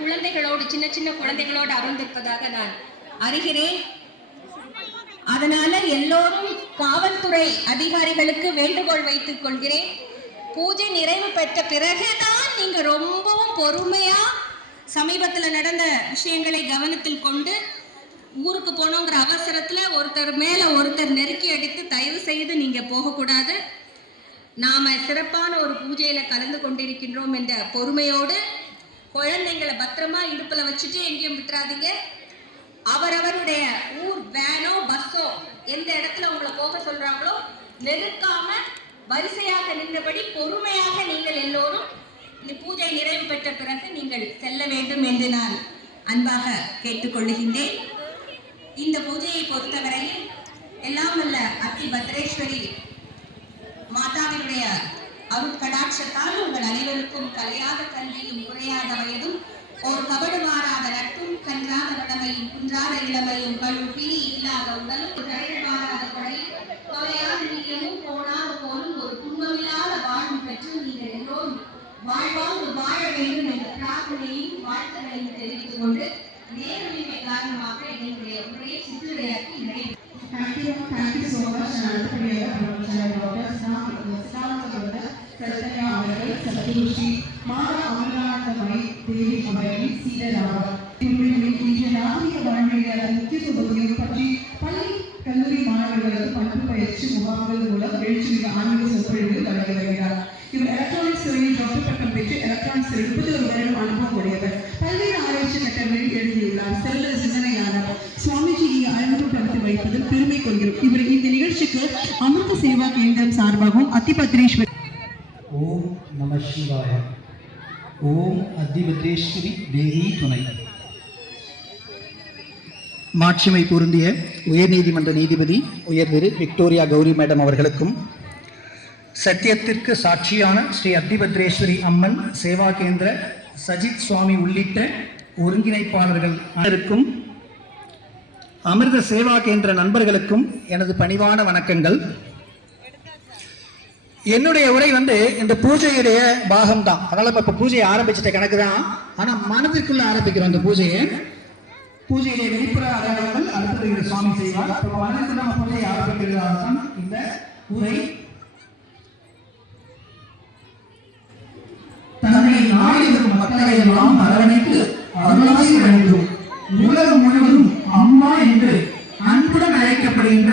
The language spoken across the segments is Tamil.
குழந்தைகளோடு சின்ன சின்ன குழந்தைகளோடு அமர்ந்திருப்பதாக நான் அறிகிறேன். அதனால எல்லோரும் காவல்துறை அதிகாரிகளுக்கு வேண்டுகோள் வைத்துக் கொள்கிறேன். பூஜை நிறைவு பெற்ற பிறகுதான் நீங்க ரொம்பவும் பொறுமையா சமீபத்தில் நடந்த விஷயங்களை கவனத்தில் கொண்டு ஊருக்கு போனோங்கிற அவசரத்துல ஒருத்தர் மேல ஒருத்தர் நெருக்கி அடித்து தயவு செய்து நீங்க போகக்கூடாது. நாம சிறப்பான ஒரு பூஜையில கலந்து கொண்டிருக்கின்றோம் என்ற பொறுமையோடு குழந்தைங்களை பத்திரமா இடுப்புல வச்சுட்டு எங்கேயும் விட்டுறாதீங்க. அவரவருடைய ஊர் வேனோ பஸ்ஸோ எந்த இடத்துல உங்களை போக சொல்றாங்களோ நெருக்காம வரிசையாக நின்றபடி பொறுமையாக நீங்கள் எல்லோரும் பூஜை நிறைவு பெற்ற பிறகு நீங்கள் செல்ல வேண்டும் என்று நான் அன்பாக கேட்டுக்கொள்ளுகின்றேன். இந்த பூஜையை பொறுத்தவரையில் எல்லாம் வல்ல அத்தி பத்ரேஸ்வரி மாதாவினுடைய அருட்கடாட்சத்தால் உங்கள் அனைவருக்கும் கலையாத கல்வியும் குறையாத வயதும் ஒரு கபடு மாறாத நட்பும் கன்றாத வடமையும் குன்றாத இளமையும் கழு பிரி இல்லாத உடலும் கரையில் மாறாத கொடையும் தொலையாத நீளமும் போனாத போலும் ஒரு துன்பமில்லாத வாழ்வு பெற்று நீங்கள் எல்லோரும் வாழ்வாங்கு வாழ வேண்டும் என்ற பிரார்த்தனையும் வாழ்த்துக்களையும் தெரிவித்துக் கொண்டு நேரமின்மை காரணமாக என்னுடைய உரையை சிற்றுரையாக்கி நிறைவு. Thank you so much. Sathyasri மாதா அமர்நாதமணி தேவி அவர்களின் சீடராவார். இன்றைய நாகரிக வாழ்வியல் முக்கியத்துவத்தையும் பற்றி பள்ளி கல்லூரி மாணவர்களுக்கு பண்பு பயிற்சி முகாம்கள் மூலம் எழுச்சிமிகு ஆன்மீக சொற்பொழிவுகள் வழங்கி வருகிறார். இவர் எலக்ட்ரானிக்ஸ் துறையில் டாக்டர் பட்டம் பெற்று எலக்ட்ரானிக்ஸ் 31 வருடம் அனுபவம் உடையவர். பல்வேறு ஆராய்ச்சி கட்டங்களில் எழுதியுள்ளார். சிறந்த சிந்தனையாளர். சுவாமிஜியை அறிமுகப்படுத்தி வைப்பதில் பெருமை கொள்கிறோம். இவர் இந்த நிகழ்ச்சிக்கு அமிர்த சேவா கேந்திரம் சார்பாகவும் அத்திபத்ரேஸ்வரி ஓம் நம சிவாய. ஓம் அத்திபத்ரேஸ்வரி தேவி துணை. மாட்சிமை பொருந்திய உயர்நீதிமன்ற நீதிபதி உயர் திரு விக்டோரியா கௌரி மேடம் அவர்களுக்கும், சத்தியத்திற்கு சாட்சியான ஸ்ரீ அத்திபத்ரேஸ்வரி அம்மன் சேவா கேந்திர சஜித் சுவாமி உள்ளிட்ட ஒருங்கிணைப்பாளர்கள் அனைவருக்கும், அமிர்த சேவா கேந்திர நண்பர்களுக்கும் எனது பணிவான வணக்கங்கள். என்னுடைய உரை இந்த பூஜையுடைய பாகம் தான். அதனால இப்ப பூஜையை ஆரம்பிச்சிட்ட கணக்கு தான். ஆனா மனதிற்குள்ள ஆரம்பிக்கிறோம் இந்த பூஜையை. பூஜையுடைய வெளிப்புற அடையாளங்கள் அடுத்தது சுவாமி செய்வார். மனதிற்குள்ள பூஜையை ஆரம்பிக்கிறதால தான் இந்த உரை. தன்னை நாடி வரும் மக்களை எல்லாம் அரவணைத்து அருளாசி வேண்டும். உலகம் முழுவதும் அம்மா என்று அன்புடன் அழைக்கப்படுகின்ற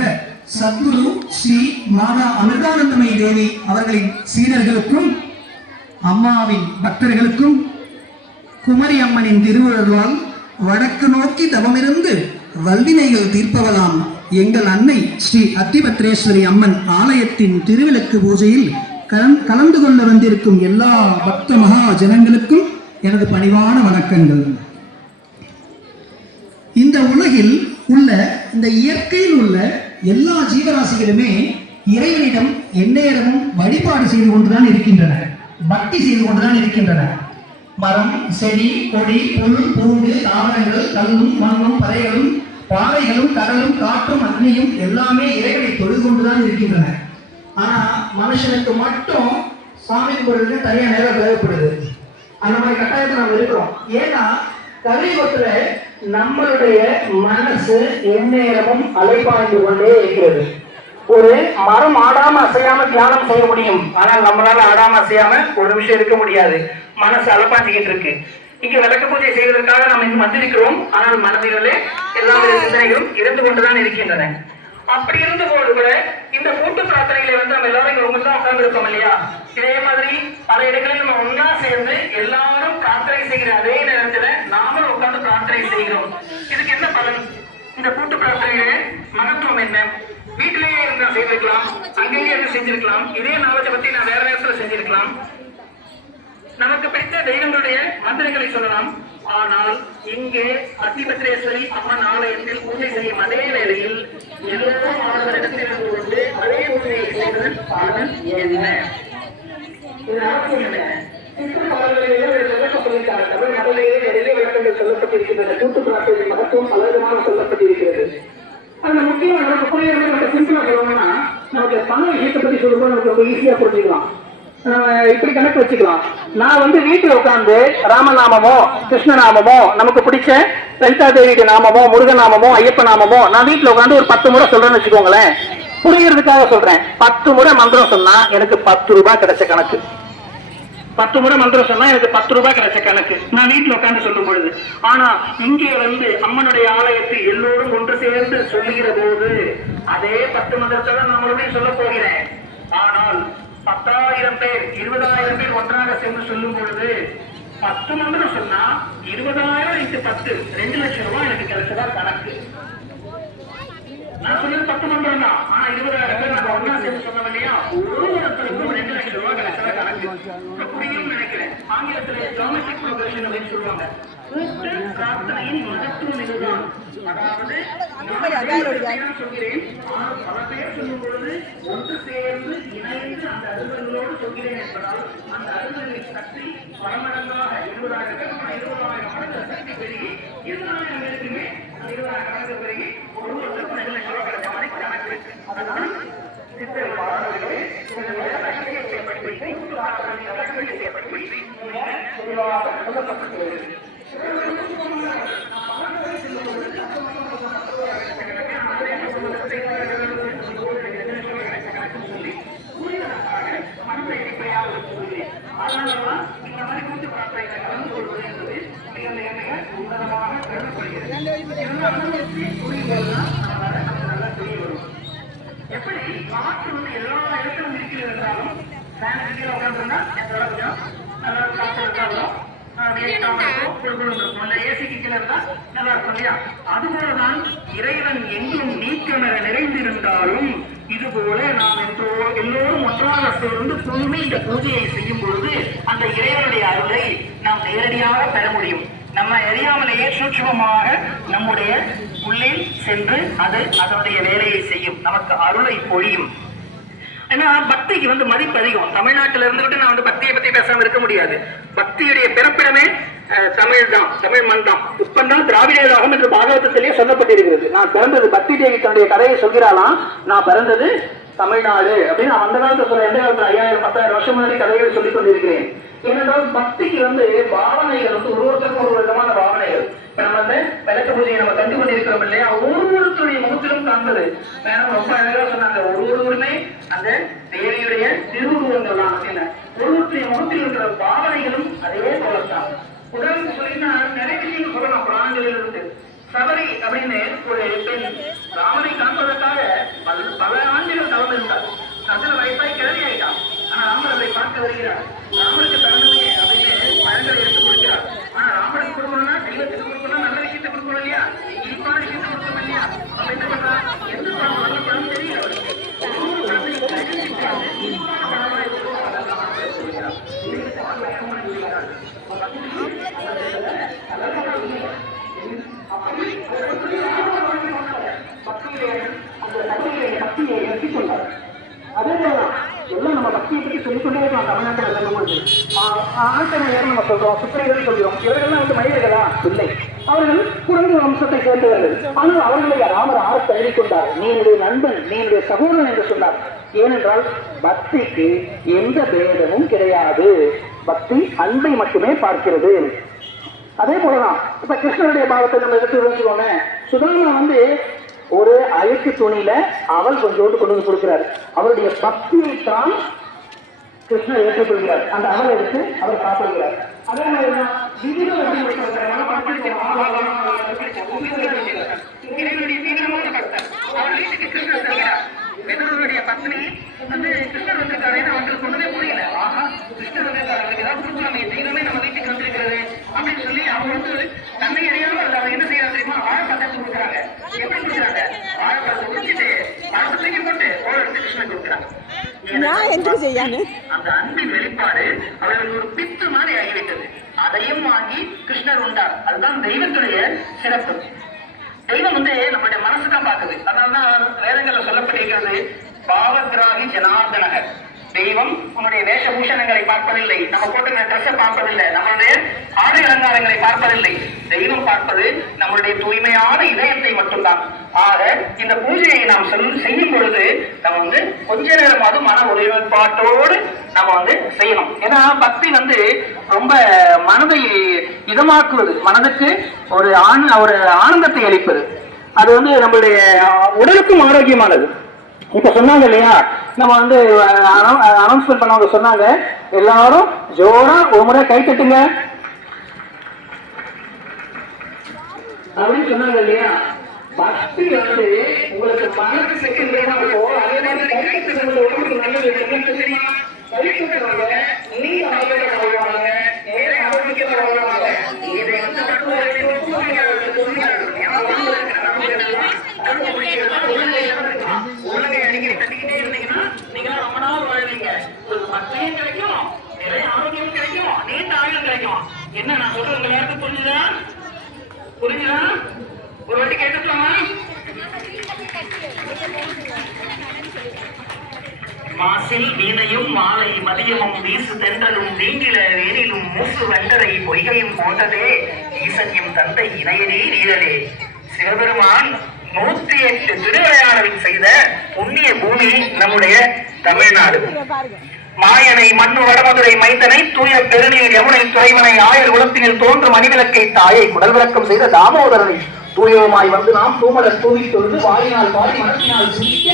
சத்குரு ஸ்ரீ மாதா அமிர்தானந்தமயி தேவி அவர்களின் சீடர்களுக்கும், அம்மாவின் பக்தர்களுக்கும், குமரி அம்மனின் திருவுருளால் வடக்கு நோக்கி தவமிருந்து வல்வினைகள் தீர்ப்பவளாம் எங்கள் அன்னை ஸ்ரீ அத்திபத்ரேஸ்வரி அம்மன் ஆலயத்தின் திருவிளக்கு பூஜையில் கலந்து கொள்ள வந்திருக்கும் எல்லா பக்த மகா ஜனங்களுக்கும் எனது பணிவான வணக்கங்கள். இந்த உலகில் உள்ள, இந்த இயற்கையில் உள்ள எல்லா ஜீவராசிகளுமே இறைவனிடம் எந்நேரமும் வழிபாடு செய்து கொண்டுதான் இருக்கின்றன, பக்தி செய்து கொண்டுதான் இருக்கின்றன. மரம், செடி, கொடி, புல், பூண்டு, தாவரங்கள், கல்லும் மண்ணும் பறைகளும் பாறைகளும் கடலும் காற்றும் அக்னியும் எல்லாமே இறைவனை தொழுது கொண்டுதான் இருக்கின்றன. ஆனா மனுஷனுக்கு மட்டும் சாமி கும்பிடுறதுக்கு தனியா நேரம் தேவைப்படுது. அந்த மாதிரி கட்டாயத்தை நாம் இருக்கிறோம். ஏன்னா கலியுகத்துல நம்மளுடைய மனசு எந்நேரமும் அலைபாய்ந்து கொண்டே இருக்கிறது. ஒரு மரம் ஆடாம அசையாம தியானம் செய்ய முடியும், ஆனால் நம்மளால ஆடாம அசையாம ஒரு நிமிஷம் இருக்க முடியாது. மனசு அலப்பாஞ்சிக்கிட்டு இருக்கு. இங்க விளக்கு பூஜை செய்வதற்காக நம்ம இங்கு வந்திருக்கிறோம், ஆனால் மனதிலே எல்லா வித சிந்தனைகளும் இருந்து கொண்டுதான் இருக்கின்றன. அப்படி இருந்த போது கூட இந்த கூட்டு பிரார்த்தனைகளை நம்ம எல்லாரும் இங்க ரொம்ப தான் உட்கார்ந்து இருக்கோம் இல்லையா? இதே மாதிரி பல இடங்களில் நம்ம ஒன்னா சேர்ந்து எல்லாரும் பிரார்த்தனை செய்கிற அதே நேரத்துல நாமளும் உட்கார்ந்து பிரார்த்தனை செய்கிறோம். இதுக்கு என்ன பலன்? இந்த கூட்டு பிரார்த்தனையில மகத்துவம் என்ன? வீட்டிலேயே இருந்தா செய்திருக்கலாம், அங்கேயே இருந்து செஞ்சிருக்கலாம், இதே நாளத்தை பத்தி நான் வேற நேரத்துல செஞ்சிருக்கலாம், நமக்கு பிடித்த தெய்வங்களுடைய மந்திரங்களை சொல்லலாம். ஆனால் இங்கே அத்திபத்ரேஸ்வரி அம்மன் ஆலயத்தில் பூஜை செய்யும் அதே வேளையில் எல்லோ மாணவரிடத்தில் இருந்து கொண்டு அதே பூஜையை செய்வதன் பலன் என்ன? சொல்லப்பட்டிருக்கின்றன. கூட்டு பிரார்த்தனை மகத்துவம் பலவிதமாக சொல்லப்பட்டிருக்கிறது. அந்த முக்கியமா நமக்கு புரியுறது, நம்ம சிம்பிளா சொல்லணும்னா நமக்கு பண விஷயத்தை பத்தி சொல்லும்போது நமக்கு ரொம்ப ஈஸியா புரிஞ்சுக்கலாம். இப்படி கணக்கு வச்சுக்கலாம். நான் வந்து வீட்டுல உட்கார்ந்து ராமநாமமோ கிருஷ்ணநாமமோ நமக்கு பிடிச்ச லலிதா தேவியுடைய நாமமோ முருகன் நாமமோ ஐயப்ப நாமமோ நான் வீட்டுல உட்கார்ந்து ஒரு 10 முறை சொல்றேன்னு வச்சுக்கோங்களேன். புரியுறதுக்காக சொல்றேன். 10 முறை மந்திரம் சொன்னா எனக்கு 10 ரூபாய் கிடைச்ச கணக்கு. 10 முறை மந்திரம் சொன்னா எனக்கு 10 ரூபாய் கிடைச்ச கணக்கு நான் வீட்டுல உட்கார்ந்து சொல்லும் பொழுது. ஆனா இங்கே வந்து அம்மனுடைய ஆலயத்தில் எல்லோரும் ஒன்று சேர்ந்து சொல்லுகிற போது அதே 10 மந்திரத்தை தான் நான் மறுபடியும் சொல்ல போகிறேன். ஆனால் 10,000 பேர் 20,000 பேர் ஒன்றாக சேர்ந்து சொல்லும் பொழுது 10 மந்திரம் சொன்னா 20,000 × 10 2 லட்சம் ரூபாய் எனக்கு கிடைச்சதா கணக்கு. நான் சொன்னது 10 மந்திரம் தான். ஆனா 20,000 பேர் நம்ம ஒன்னா சேர்ந்து சொன்னோம் இல்லையா, ஒரு ஒருத்தருக்கும் 2 லட்சம் ரூபாய் கிடைச்சதா கணக்கு. புரியும் நினைக்கிறேன். ஆங்கிலத்தில் ஜியோமெட்ரிக் ப்ரோக்ரஷன் அப்படின்னு சொல்லுவாங்க. கூட்டு பிரார்த்தனையின் மகத்துவம் இதுதான். அதாவது நான் சொல்கிறேன், பல பேர் சொல்லும் பொழுது ஒன்று சேர்ந்து இணைந்து அந்த அலுவலர்களோடு சொல்கிறேன் என்பதால் அந்த அலுவலர்களின் சக்தி பலமடங்காக 20,000 20,000 சக்தி பெருகி 20,000 பேருக்குமே 20,000 கணக்கு பெருகி ஒருவருக்கும் 2 லட்சம் ரூபாய் கிடைச்ச மாதிரி கணக்கு. அதுதான் சித்தர்கள் பாடல்களே ரகசியத்தை பற்றி தெளிவாக சொல்லப்பட்டுள்ளது. எப்படி காற்று வந்து எல்லா இடத்திலும் இருக்கிறது என்றாலும் உட்காந்துருந்தா கொஞ்சம் நல்லா காற்று இருக்காங்களோ ஏசிக்கு கீழே இருந்தா நல்லா இருக்கும் இல்லையா? அதுபோலதான் இறைவன் எங்கும் நீக்கமென நிறைந்திருந்தாலும் இதுபோல நாம் எல்லோரும் ஒன்றாக சேர்ந்து தூய்மை இந்த பூஜையை செய்யும் பொழுது அந்த இறைவனுடைய அருளை நாம் நேரடியாக பெற முடியும். நம்ம அறியாமலேயே சூட்சுமமாக நம்முடைய உள்ளே சென்று அது அதனுடைய வேலையை செய்யும், நமக்கு அருளை பொழியும். ஏன்னா பக்திக்கு வந்து மதிப்பு அதிகம். தமிழ்நாட்டில இருந்துகிட்டு நான் வந்து பக்தியை பத்தி பேசாம இருக்க முடியாது. பக்தியுடைய பிறப்பிடமே தமிழ் தான், தமிழ் மண் தான். இப்பந்தான் திராவிடராகும் என்று பாகவதத்திலேயே சொல்லப்பட்டிருக்கிறது. நான் பிறந்தது பக்தி தேவி தன்னுடைய கதையை சொல்கிறாளாம், நான் பிறந்தது தமிழ்நாடு அப்படின்னு. நான் அந்த காலத்துல சொல்ல எந்த காலத்துல 5000 10,000 வருஷம் முன்னாடி கதைகளை சொல்லிக் கொண்டிருக்கிறேன். ஏனென்றால் பக்திக்கு வந்து பாவனைகள் வந்து ஒருவருக்கும் ஒரு விதமான பாவனைகள். இப்ப நம்ம வந்து விளக்கு பூஜையை நம்ம கண்டு கொண்டிருக்கிறோம் இல்லையா, ஒருவருடைய முகத்திலும் காண்பது வேணும். ரொம்ப அழகா சொன்னாங்க, ஒருவருமே அந்த தேவியுடைய திருவுருவங்கள் தான் அப்படின்னு. ஒருவருடைய முகத்தில் இருக்கிற பாவனைகளும் அதே போலத்தான். உடல் சொல்லினா நிறைய விஷயங்கள் சொல்லலாம். புராணங்களில் இருந்து சபரி அப்படின்னு ஒரு பெண் ராமனை காண்பதற்காக பல ஆண்டுகள் தவம் இருந்தார். அதுல வயசாய் கிளறி ஆயிட்டான். ஆனா ராமர் அதை பார்க்க வருகிறார். ராமருக்கு தரணுமே அப்படின்னு பழங்களை எடுத்து கொடுக்கிறார். ஆனா ராமருக்கு கொடுக்கணும்னா தெய்வத்துக்கு கொடுக்கணும், நல்ல விஷயத்தை கொடுக்கணும் இல்லையா, இனிப்பான விஷயத்தை கொடுக்கணும் இல்லையா. அப்ப என்ன பண்றா, எந்த பழம் நல்ல பழம் தெரியல. ஒவ்வொரு பழத்தையும் அதே போலதான் எல்லாம் நம்ம பக்தியை பற்றி சொல்லிக்கொண்டே இருக்கலாம். தமிழ்நாட்டில் சொல்லும்போது ஆண்டனையர் நம்ம சொல்றோம், சுத்திரைகள் சொல்கிறோம். இவர்கள்லாம் வந்து மனிதர்களா? இல்லை, அவர்கள் குரங்கு வம்சத்தை சேர்ந்தவர்கள். ஆனால் அவர்களை ராமர் ஆறு எழுதிக் கொண்டார். நீ என்னுடைய நண்பன், நீ என்னுடைய சகோதரன் என்று சொன்னார். ஏனென்றால் பக்திக்கு எந்த பேதமும் கிடையாது. பக்தி அன்பை மட்டுமே பார்க்கிறது. அதே போலதான் இப்ப கிருஷ்ணனுடைய பாவத்தை நம்ம எடுத்து வச்சுக்கோங்க. சுதாமா வந்து ஒரு அழுக்கு துணியில அவள் கொஞ்சோண்டு கொண்டு வந்து கொடுக்கிறார். அவருடைய பக்தியை தான் கிருஷ்ணர் ஏற்றுக்கொள்கிறார். அந்த அவளை எடுத்து அவர் சாப்பிடுகிறார். அதே மாதிரிதான் விதுரனுடைய பத்னி வந்து கிருஷ்ணர் வந்திருக்காரு, அவங்களுக்கு ஒண்ணுமே புரியல. ஆஹா, கிருஷ்ணர் வந்திருக்காரு, அவங்களுக்கு ஏதாவது கொடுக்கலாமே, தெய்வமே நம்ம வீட்டுக்கு வந்திருக்கிறது அப்படின்னு சொல்லி அவங்க வந்து தன்னை அறியாமல் அவங்க என்ன செய்யறாங்க தெரியுமா, வாழைப்பழத்தை கொடுக்குறாங்க. எப்படி கொடுக்குறாங்க? வாழைப்பழத்தை குடிச்சிட்டு பழத்தை போட்டு போல எடுத்து கிருஷ்ணன் கொடுக்குறாங்க. அந்த அன்பின் வெளிப்பாடு அவர்களுக்கு ஒரு பித்து மாதிரி ஆகிவிட்டது. அதையும் வாங்கி கிருஷ்ணர் உண்டார். அதுதான் தெய்வத்துடைய சிறப்பு. தெய்வம் வந்து நம்மளுடைய மனசு தான் பார்க்குது. அதனாலதான் வேதங்கள்ல சொல்லப்பட்டிருக்கிறது, பாவகிராகி ஜனார்தனக. தெய்வம் உன்னுடைய வேஷபூஷணங்களை பார்ப்பதில்லை, நம்ம போட்டுள்ள ட்ரெஸ்ஸை பார்ப்பதில்லை, நம்மளுடைய ஆடை அலங்காரங்களை பார்ப்பதில்லை. தெய்வம் பார்ப்பது நம்மளுடைய தூய்மையான இதயத்தை மட்டும்தான். ஆக இந்த பூஜையை நாம் செய்யும் பொழுது நம்ம கொஞ்ச நேரமாவது மன ஒருமைப்பாட்டோடு நம்ம செய்யணும். ஏன்னா பக்தி ரொம்ப மனதை இதமாக்குவது, மனதுக்கு ஒரு ஆனந்தத்தை அளிப்பது. அது நம்மளுடைய உடலுக்கும் ஆரோக்கியமானது. இப்ப சொன்னாங்க இல்லையா, நம்ம அனௌன்ஸ்மெண்ட் பண்ணவங்க சொன்னாங்க, எல்லாரும் ஜோரா ஒரு முறை கை தட்டுங்க அப்படின்னு சொன்னாங்க இல்லையா. பக்தி உங்களுக்கு மனசுக்கு இருக்கும். அதே மாதிரி கை தட்டுறது உடம்புக்கு நல்லது. கை தட்டுறவங்க நீங்க ஆரோக்கியமா வாழ்வாங்க, நேர ஆரோக்கியமா வாழ்வாங்க. இதை உலகை அடிக்கடி தட்டிக்கிட்டே இருந்தீங்கன்னா நீங்க ரொம்ப நாள் வாழ்வீங்க. உங்களுக்கு பக்தியும் கிடைக்கும், நிறைய ஆரோக்கியம் கிடைக்கும், நீண்ட ஆயுள் கிடைக்கும். என்ன நான் சொல்றது உங்க நேரத்துக்கு புரிஞ்சுதா? புரிஞ்சுதா? ஒரு வாட்டி கேட்டுக்கலாமா? மாசில் வீணையும் மாலை மதியமும் வீசு தென்றலும் நீங்கில வேனிலும் மூசு வெண்டரை பொய்கையும் போட்டதே ஈசன்யம் தந்தை இணையனே நீரலே. சிவபெருமான் 108 திருவிளையாடல் செய்த புண்ணிய பூமி நம்முடைய தமிழ்நாடு. மாயனை மண்ணு வடமதுரை மைந்தனை தூய பெருநீர் யமுனை துறைவனை ஆயர் குலத்தினில் தோன்றும் மணிவிளக்கை தாயை குடல் விளக்கம் செய்த தாமோதரனை தூயமாய் நாம் தூமலர் தூவி தொழுது வாயினால் பாடி மனத்தினால் சிரிக்க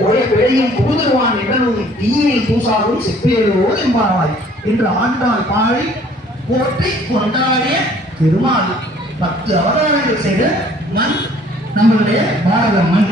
ஒரே பிழையும் புகுதருவான் இடனும் தீயை பூசாவும் செப்பியலோ என்பாய் என்று ஆண்டாள் பாடி போற்றி கொண்டாடிய பெருமாள் 10 அவதாரங்கள் செய்த மண் நம்மளுடைய பாரத மண்.